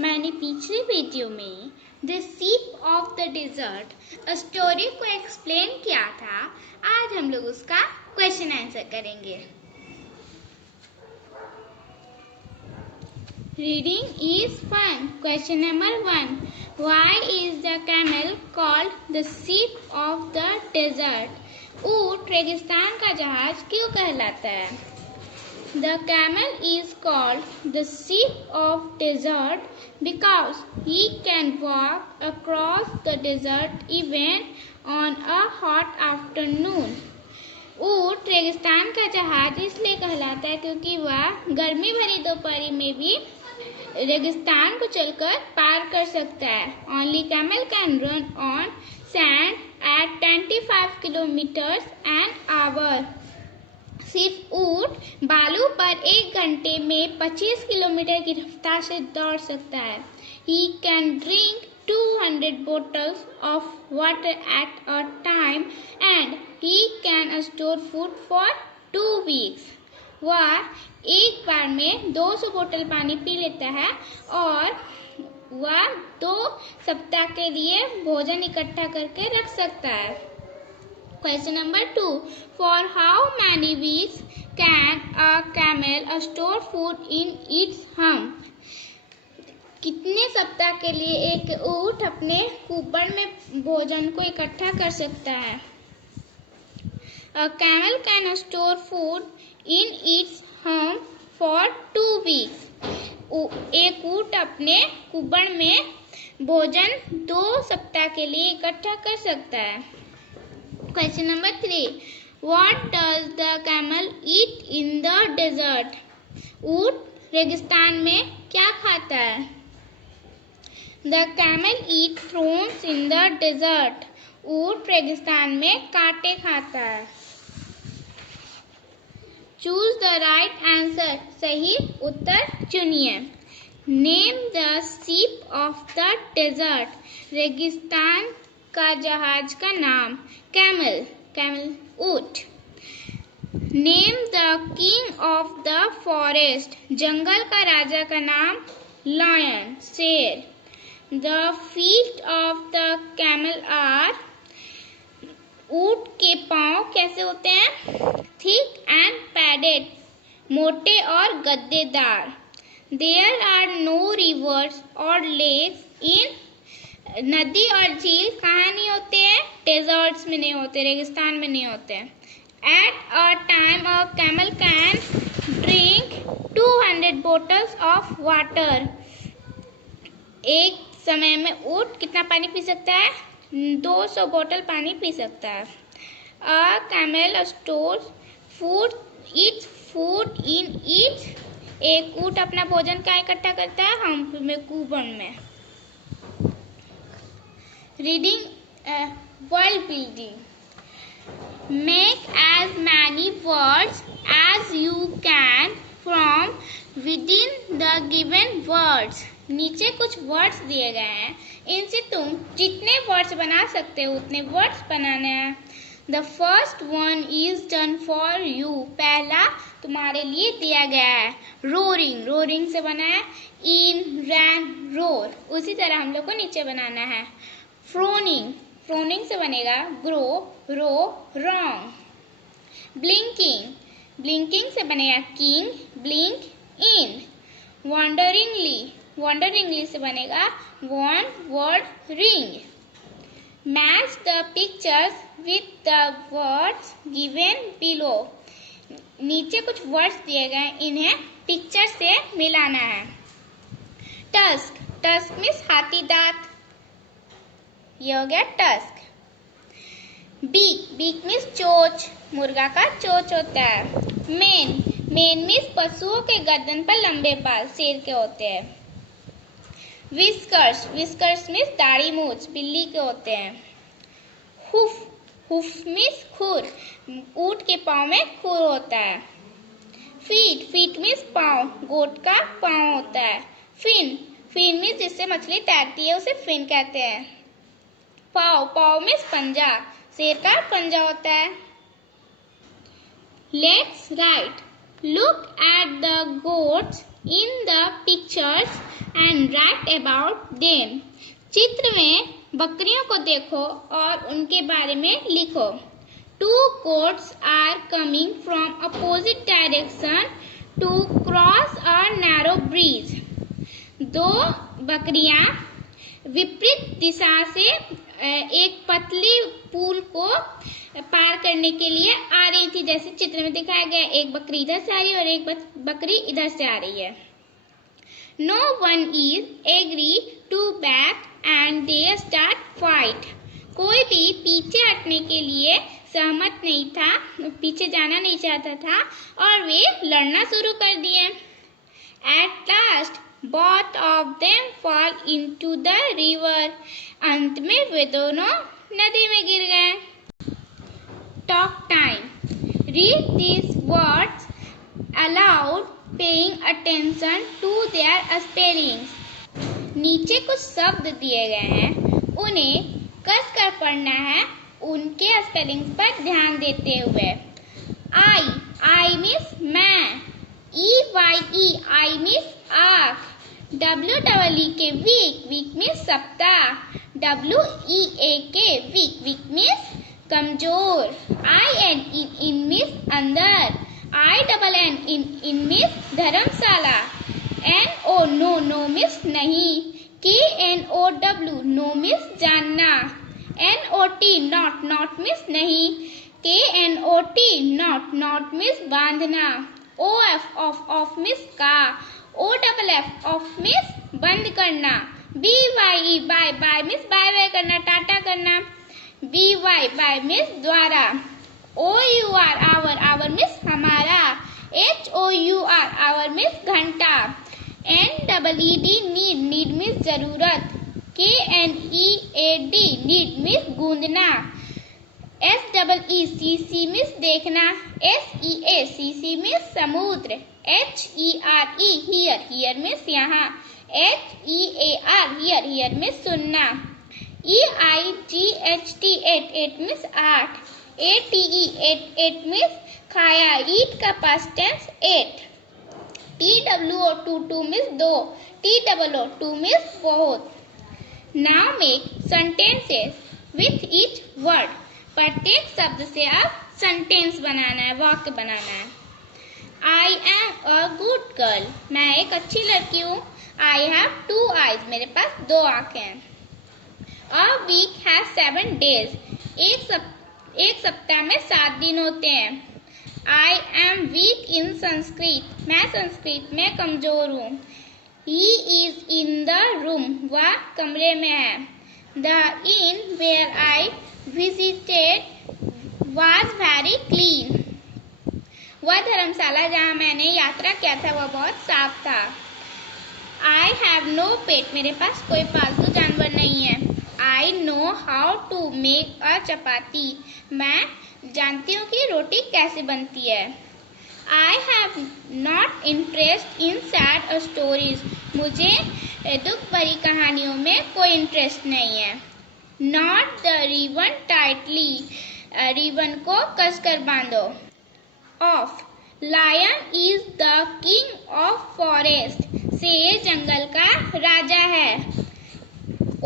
मैंने पिछले वीडियो में the sheep of the desert story को एक्सप्लेन किया था। आज हम लोग उसका क्वेश्चन आंसर करेंगे। Reading is fun. Question number 1, why is the camel called the sheep of the desert? ऊंट रेगिस्तान का जहाज क्यों कहलाता है? The camel is called the sheep of desert because he can walk across the desert even on a hot afternoon. ऊंट रेगिस्तान का जहाज इसलिए कहलाता है क्योंकि वह गर्मी भरी दोपहर में भी रेगिस्तान को चलकर पार कर सकता है। Only camel can run on sand at 25 kilometers an hour. सिर्फ ऊंट बालू पर 1 घंटे में 25 किलोमीटर की रफ्तार से दौड़ सकता है। He can drink 200 bottles of water at a time and he can store food for 2 weeks. वह एक बार में 200 बोतल पानी पी लेता है और वह 2 सप्ताह के लिए भोजन इकट्ठा करके रख सकता है। Question number 2. For how many weeks can a camel store food in its hump? कितने सप्ताह के लिए एक ऊंट अपने कुब्बड़ में भोजन को इकट्ठा कर सकता है? A camel can store food in its hump for 2 weeks. एक ऊंट अपने कुब्बड़ में भोजन 2 सप्ताह के लिए इकट्ठा कर सकता है। Question number 3. What does the camel eat in the desert? ऊंट रेगिस्तान में क्या खाता है? The camel eats thorns in the desert. ऊंट रेगिस्तान में कांटे खाता है। Choose the right answer. सही उत्तर चुनिए। Name the sheep of the desert. रेगिस्तान का जहाज का नाम कैमल ऊंट। Name the king of the forest. जंगल का राजा का नाम लायन शेर। The feet of the camel are. ऊंट के पांव कैसे होते हैं? थिक एंड पैडेड मोटे और गद्देदार। देयर आर नो रिवर्स और लेक्स इन। नदी और झील कहाँ नहीं होते हैं? डेजर्ट्स में नहीं होते, रेगिस्तान में नहीं होते। At a time a camel can drink 200 bottles of water. एक समय में ऊंट कितना पानी पी सकता है? 200 बोतल पानी पी सकता है। A camel stores food its food in its. एक ऊंट अपना भोजन कहाँ इकट्ठा करता है? हम्प में, कुब्बड़ में। Reading world building. Make as many words as you can from within the given words. नीचे कुछ वर्ड्स दिए गए हैं, इनसे तुम जितने वर्ड्स बना सकते हो उतने वर्ड्स बनाने हैं। The first one is done for you. पहला तुम्हारे लिए दिया गया है। Roaring. Roaring से बना है in, ran, roar. उसी तरह हम लोग को नीचे बनाना है। Frowning. Frowning से बनेगा grow, row, wrong. Blinking. Blinking से बनेगा king, blink, in. Wanderingly. Wanderingly से बनेगा wand, word, ring. Match the pictures with the words given below. नीचे कुछ वर्ड्स दिए गए, इन्हें पिक्चर से मिलाना है। Tusk. Tusk मीन्स हाथी दांत, ये हो गया टस्क। बीक. बीक मीन्स चोंच, मुर्गा का चोंच होता है। मेन. मेन मीन्स पशुओं के गर्दन पर लंबे बाल, शेर के होते हैं। विस्कर्स. विस्कर्स मीन्स दाढ़ी मूंछ, बिल्ली के होते हैं। हुफ. हुफ मीन्स खुर, ऊंट के पाँव में खुर होता है। फीट. फीट मीन्स पाँव, गोट का पाँव होता है। फिन. फिन मीन्स जिससे मछली तैरती है उसे फिन कहते हैं। पाव. पाव मीन्स पंजा, शेर का पंजा होता है। Let's write. Look at the goats in the pictures and write about them. चित्र में बकरियों को देखो और उनके बारे में लिखो. Two goats are coming from opposite direction to cross a narrow bridge. दो बकरियां विपरीत दिशा से एक पतली पुल को पार करने के लिए आ रही थी. जैसे चित्र में दिखाया गया, एक बकरी इधर से आ रही है और एक बकरी इधर से आ रही है. No one is agree to back and they start fight. कोई भी पीछे हटने के लिए सहमत नहीं था, पीछे जाना नहीं चाहता था और वे लड़ना शुरू कर दिए. At last both of them fall into the river. अंत में वे दोनों नदी में गिर गए. Talk time. Read these words aloud, paying attention to their spellings. नीचे कुछ शब्द दिए गए हैं, उन्हें कस कर पढ़ना है, उनके स्पेलिंग्स पर ध्यान देते हुए. I means मैं. EYE I means आँख. WEE week means सप्ताह. WEAK week means कमजोर. IN means अंदर. INN means धर्मशाला. No means नहीं. KNOW no means जानना. NOT not means नहीं. KNOT not means बांधना. OF means का. OFF means बंद करना. BYE बाय means बाय करना, टाटा करना. BY means द्वारा. OUR आवर means हमारा. HOUR आवर means घंटा. NEED नीड means जरूरत. KNEAD need means गूंदना. SEECC means देखना. SEACC means समुद्र. HERE here means यहाँ. HEAR here means सुनना. EIGHT means आठ. ATE means खाया. Eat का past tense ate. TWO means दो. TOO means बहुत. Now make sentences with each word. प्रत्येक शब्द से अब सेंटेंस बनाना है, वाक्य बनाना है. I am a good girl. मैं एक अच्छी लड़की हूँ. I have 2 eyes. मेरे पास 2 आँखें हैं. A week has 7 days. एक सप्ताह में 7 दिन होते हैं. I am weak in Sanskrit. मैं संस्कृत में कमजोर हूँ. He is in the room. वह कमरे में है. The inn where I visited was very clean. वह धर्मशाला जहाँ मैंने यात्रा किया था वह बहुत साफ था. I have no pet. मेरे पास कोई पालतू जानवर नहीं है. I know how to make a chapati. मैं जानती हूँ कि रोटी कैसे बनती है. I have not interest in sad stories. मुझे दुख भरी कहानियों में कोई इंटरेस्ट नहीं है. Knot the ribbon tightly. Ribbon को कसकर बांधो. Of. Lion is the king of forest. शेर जंगल का राजा है.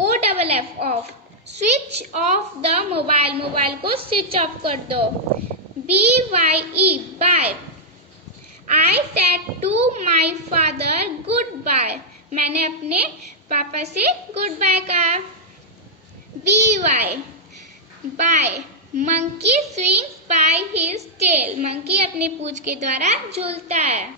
OFF off. Switch off the mobile. Mobile को स्विच ऑफ कर दो. BYE bye. I said to my father goodbye. मैंने अपने पापा से गुड बाय कहा. BY bye. Monkey swings by his tail. Monkey अपने पूंछ के द्वारा झूलता है.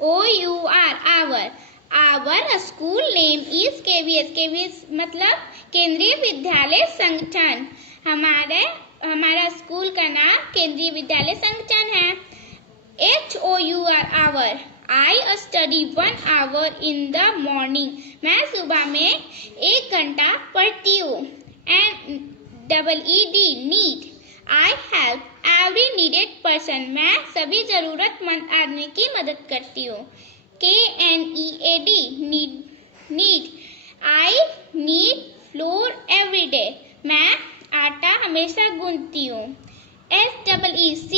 OUR our school name is KVS. KVS मतलब केंद्रीय विद्यालय संगठन. हमारा स्कूल का नाम केंद्रीय विद्यालय संगठन है. HOUR I study 1 hour in the morning. मैं सुबह में 1 घंटा पढ़ती हूँ. NEED need. I help every needed person. मैं सभी जरूरतमंद आदमी की मदद करती हूँ. KNEAD need. I need flour every day. मैं आटा हमेशा गूंथती हूँ. SEEC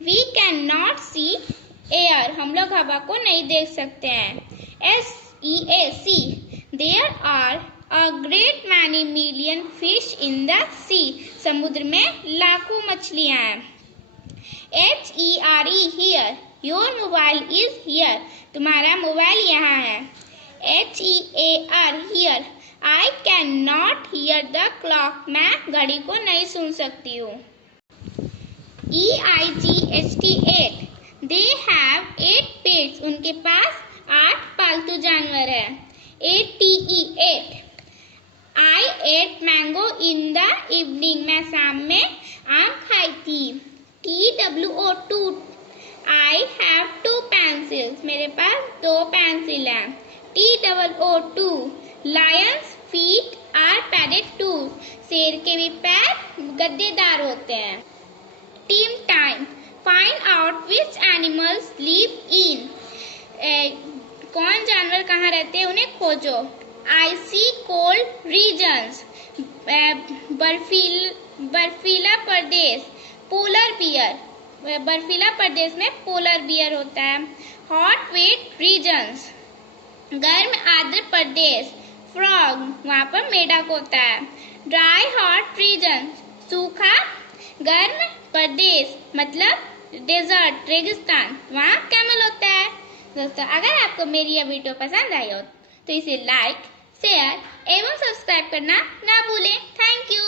we cannot see air. हम लोग हवा को नहीं देख सकते हैं। SEAC There are a great many million fish in the sea. समुद्र में लाखों मछलियां हैं। HERE Here Your mobile is here. तुम्हारा मोबाइल यहाँ है। HEAR Here I cannot hear the clock. मैं घड़ी को नहीं सुन सकती हूँ। EIGHT They have 8 pets. उनके पास 8 पालतू जानवर है। ATE I ate mango in the evening. मैं शाम में आम खाई थी। TWO I have 2 pencils. मेरे पास 2 पेंसिल हैं। TOO Lions feet are padded too. शेर के भी पैर गद्देदार होते हैं। Team time Find out which animals live in. कौन जानवर कहाँ रहते हैं उन्हें खोजो। Icy cold regions बर्फीला प्रदेश पोलर बियर, बर्फीला प्रदेश में पोलर बियर होता है। हॉट वेट रीजन्स गर्म आर्द्र प्रदेश फ्रॉग वहाँ पर मेढक होता है। ड्राई हॉट रीजन सूखा गर्म प्रदेश मतलब डेजर्ट रेगिस्तान वहाँ कैमल होता है। दोस्तों अगर आपको मेरी यह वीडियो पसंद आई हो तो इसे लाइक शेयर एवं सब्सक्राइब करना ना भूलें। Thank you.